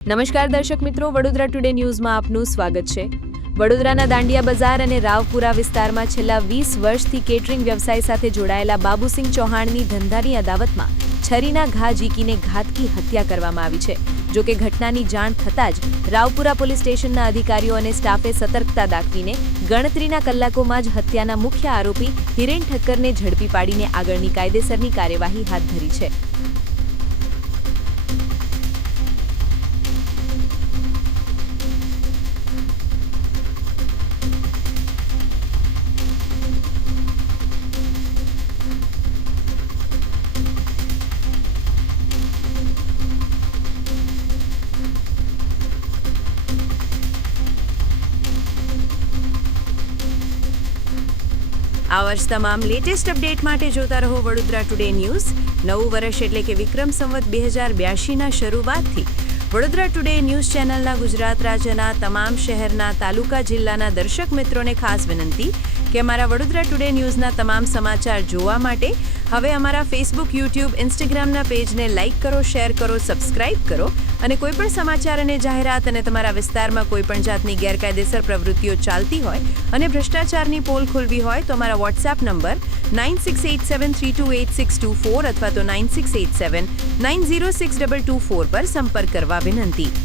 નમસ્કાર દર્શક મિત્રો, વડોદરા ટુડે ન્યૂઝમાં આપનું સ્વાગત છે। વડોદરાના દાંડિયા બજાર અને રાવપુરા વિસ્તારમાં છેલ્લા 20 વર્ષથી કેટરિંગ વ્યવસાય સાથે જોડાયેલા બાબુસિંહ ચૌહાણની ધંધાની અદાવતમાં છરીના ઘા ઝીકીને ઘાતકી હત્યા કરવામાં આવી છે। જો કે ઘટનાની જાણ થતાં જ રાવપુરા પોલીસ સ્ટેશનના અધિકારીઓ અને સ્ટાફે સતર્કતા દાખવીને ગણતરીના કલાકોમાં જ હત્યાના મુખ્ય આરોપી હિરેન ઠક્કરને ઝડપી પાડીને આગળની કાયદેસરની કાર્યવાહી હાથ ધરી છે। આ વર્ષ તમામ લેટેસ્ટ અપડેટ માટે જોતા રહો વડોદરા ટુડે ન્યૂઝ। નવું વર્ષ એટલે કે વિક્રમ સંવત 2082ના શરૂઆતથી વડોદરા ટુડે ન્યૂઝ ચેનલના ગુજરાત રાજ્યના તમામ શહેરના તાલુકા જિલ્લાના દર્શક મિત્રોને ખાસ વિનંતી કે અમારા વડોદરા ટુડે ન્યૂઝના તમામ સમાચાર જોવા માટે હવે અમારા ફેસબુક, યુટ્યુબ, ઇન્સ્ટાગ્રામના પેજને લાઇક કરો, શેર કરો, સબસ્ક્રાઇબ કરો અને કોઈપણ સમાચાર અને જાહેરાત અને તમારા વિસ્તારમાં કોઈપણ જાતની ગેરકાયદેસર પ્રવૃત્તિઓ ચાલતી હોય અને ભ્રષ્ટાચારની પોલ ખોલવી હોય તો અમારા વોટ્સએપ નંબર 9687328624 અથવા તો 9687906224 પર સંપર્ક કરવા વિનંતી।